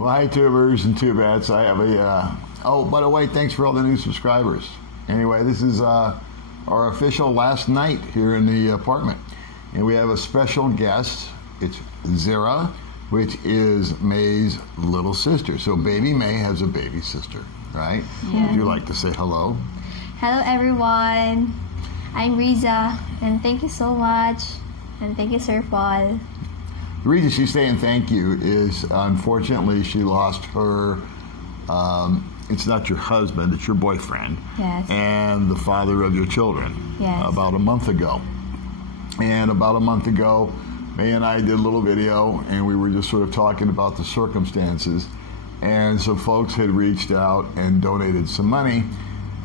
Well, hi, tubers and tubettes. I have a, oh, by the way, thanks for all the new subscribers. Anyway, this is our official last night here in the apartment. And we have a special guest. It's Zara, which is May's little sister. So baby May has a baby sister, right? Yeah. Would you like to say hello? Hello everyone, I'm Riza, and thank you so much, and thank you Sir Paul. The reason she's saying thank you is, unfortunately, she lost her, it's not your husband, it's your boyfriend. Yes. And the father of your children. Yes. About a month ago. And about a month ago, May and I did a little video, and we were just sort of talking about the circumstances. And some folks had reached out and donated some money,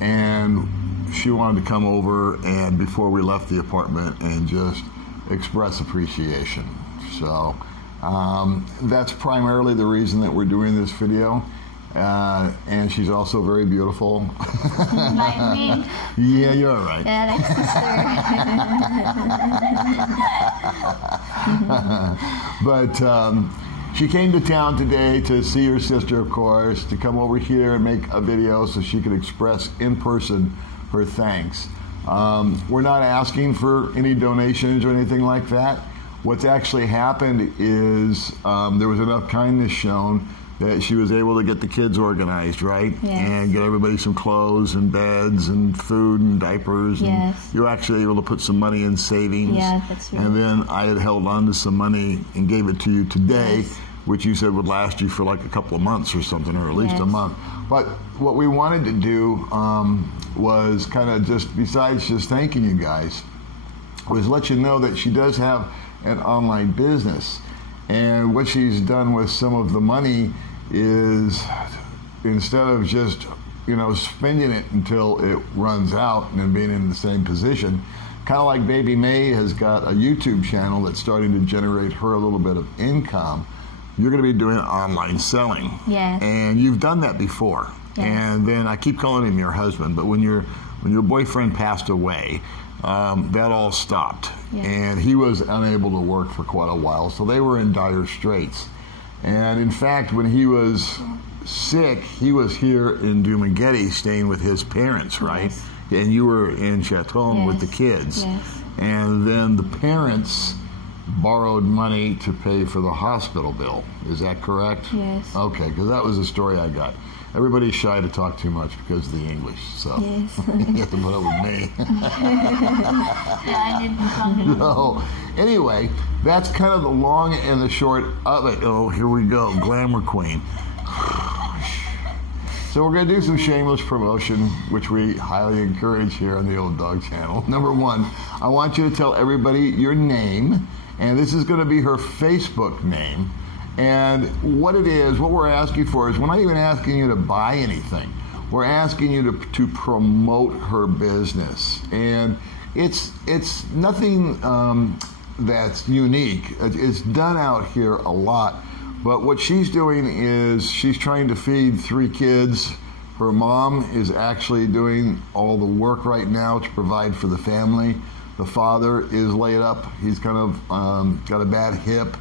and she wanted to come over and before we left the apartment and just express appreciation. So that's primarily the reason that we're doing this video. And she's also very beautiful. Like me. Yeah, you're right. Yeah, like sister. But she came to town today to see her sister, of course, to come over here and make a video so she could express in person her thanks. We're not asking for any donations or anything like that. What's actually happened is there was enough kindness shown that she was able to get the kids organized, right? Yes. And get everybody some clothes and beds and food and diapers. Yes. And you were actually able to put some money in savings. Yeah, that's right. And then I had held on to some money and gave it to you today, Yes. which you said would last you for like a couple of months or something, or at least a Yes. month. But what we wanted to do was kind of just, besides just thanking you guys, was let you know that she does have an online business. And what she's done with some of the money is, instead of just, you know, spending it until it runs out and then being in the same position, kind of like baby May has got a YouTube channel that's starting to generate her a little bit of income, you're going to be doing online selling. Yes. And you've done that before. Yes. And then I keep calling him your husband, but when your boyfriend passed away, that all stopped. Yes. And he was unable to work for quite a while, so they were in dire straits. And in fact, when he was sick, he was here in Dumaguete staying with his parents, right? Yes. And you were in Chatham Yes. with the kids. Yes. And then the parents borrowed money to pay for the hospital bill. Is that correct? Yes. Okay, because that was the story I got. Everybody's shy to talk too much because of the English, so Yes. you have to put up with me. Yeah, I need to talk. So, anyway, that's kind of the long and the short of it. Oh, here we go, Glamour Queen. So we're going to do some shameless promotion, which we highly encourage here on the Old Dog Channel. Number one, I want you to tell everybody your name, and this is going to be her Facebook name. And what it is, what we're asking for is, we're not even asking you to buy anything. We're asking you to promote her business. And it's nothing that's unique. It's done out here a lot. But what she's doing is she's trying to feed 3 kids. Her mom is actually doing all the work right now to provide for the family. The father is laid up. He's kind of got a bad hip.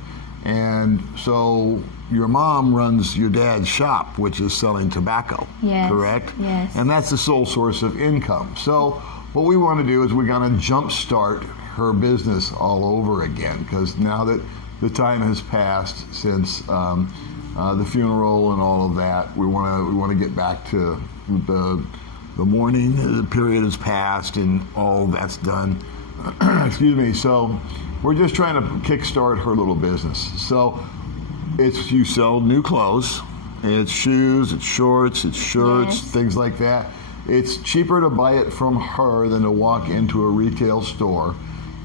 And so your mom runs your dad's shop, which is selling tobacco, Yes. correct? Yes. And that's the sole source of income. So what we want to do is we're going to jumpstart her business all over again, because now that the time has passed since the funeral and all of that, we want to get back to the mourning period has passed and all that's done. Excuse me. So we're just trying to kickstart her little business. So you sell new clothes, it's shoes, it's shorts, it's shirts, Yes. things like that. It's cheaper to buy it from her than to walk into a retail store.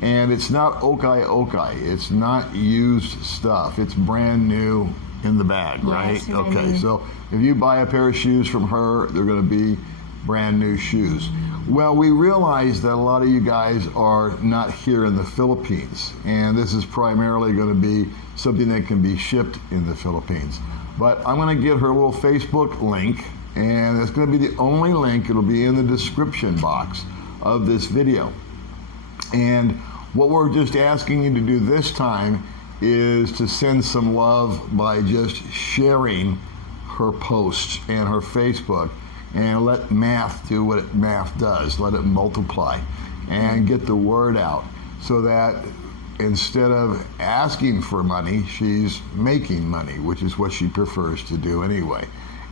And it's not okai. It's not used stuff. It's brand new in the bag, right? Yes, Okay, really. so if you buy a pair of shoes from her, they're going to be brand new shoes. Well, we realize that a lot of you guys are not here in the Philippines, and this is primarily going to be something that can be shipped in the Philippines. But I'm going to get her a little Facebook link, and it's going to be the only link. It'll be in the description box of this video. And what we're just asking you to do this time is to send some love by just sharing her posts and her Facebook, and let math do what math does. Let it multiply and get the word out, so that instead of asking for money, she's making money, which is what she prefers to do anyway.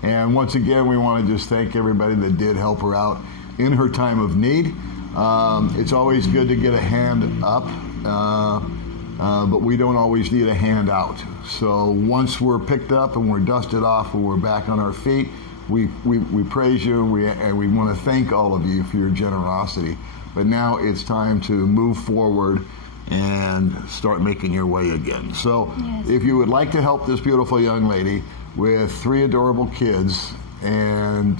And once again, we want to just thank everybody that did help her out in her time of need. It's always good to get a hand up, but we don't always need a hand out. So once we're picked up and we're dusted off and we're back on our feet, we praise you, and we want to thank all of you for your generosity. But now it's time to move forward and start making your way again. So Yes. if you would like to help this beautiful young lady with 3 adorable kids, and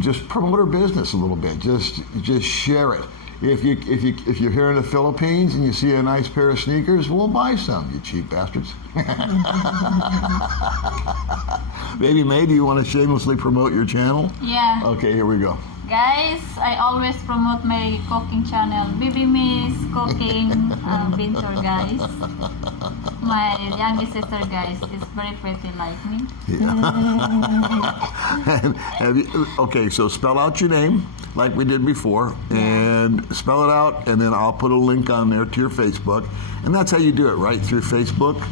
just promote her business a little bit, just share it. If you're here in the Philippines and you see a nice pair of sneakers, we'll buy some, you cheap bastards. Baby May, do you want to shamelessly promote your channel? Yeah. Okay, here we go. Guys, I always promote my cooking channel, Baby Miss Cooking Venture, guys. My youngest sister, guys, is very pretty like me. And okay, so spell out your name like we did before, and spell it out, and then I'll put a link on there to your Facebook, and that's how you do it, right? Through Facebook.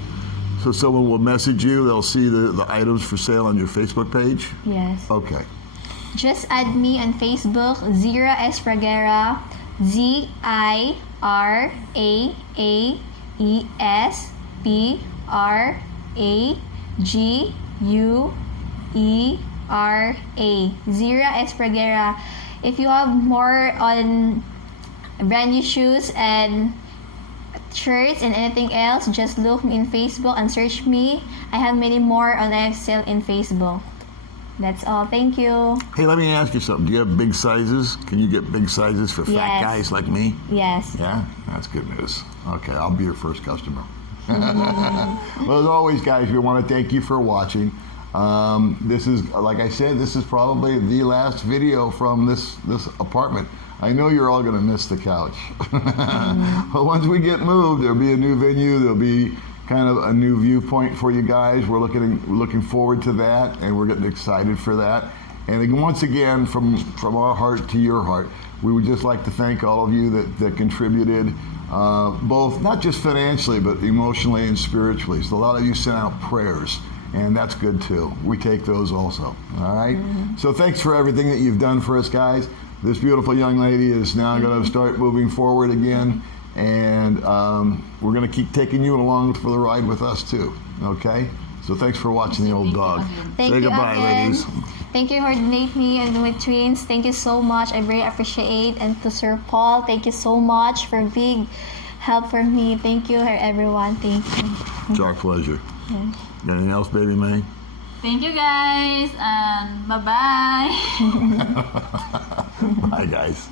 So someone will message you, they'll see the items for sale on your Facebook page. Yes. Okay. Just add me on Facebook, Zira Espraguera, ZIRAAESPRAGUERA. Zira Espraguera. If you have more on brand new shoes and shirts and anything else, just look me in Facebook and search me. I have many more on sale in Facebook. That's all. Thank you. Hey, let me ask you something. Do you have big sizes? Can you get big sizes for fat Yes. guys like me? Yes. Yeah, that's good news. Okay, I'll be your first customer. Well, as always, guys, we want to thank you for watching. This is, like I said, this is probably the last video from this apartment. I know you're all going to miss the couch. But once we get moved, there'll be a new venue. There'll be kind of a new viewpoint for you guys. We're looking forward to that, and we're getting excited for that. And once again, from our heart to your heart, we would just like to thank all of you that contributed, both not just financially, but emotionally and spiritually. So a lot of you sent out prayers, and that's good too. We take those also. All right. So thanks for everything that you've done for us, guys. This beautiful young lady is now going to start moving forward again. And we're going to keep taking you along for the ride with us too. Okay? So thanks for watching the old dog. Thank Say you goodbye, again. ladies. Thank you for donating me and my twins. Thank you so much. I very appreciate. And to Sir Paul, thank you so much for big help for me. Thank you, everyone. Thank you. It's our pleasure. Yes. Got anything else, Baby May? Thank you, guys, and bye-bye. Bye, guys.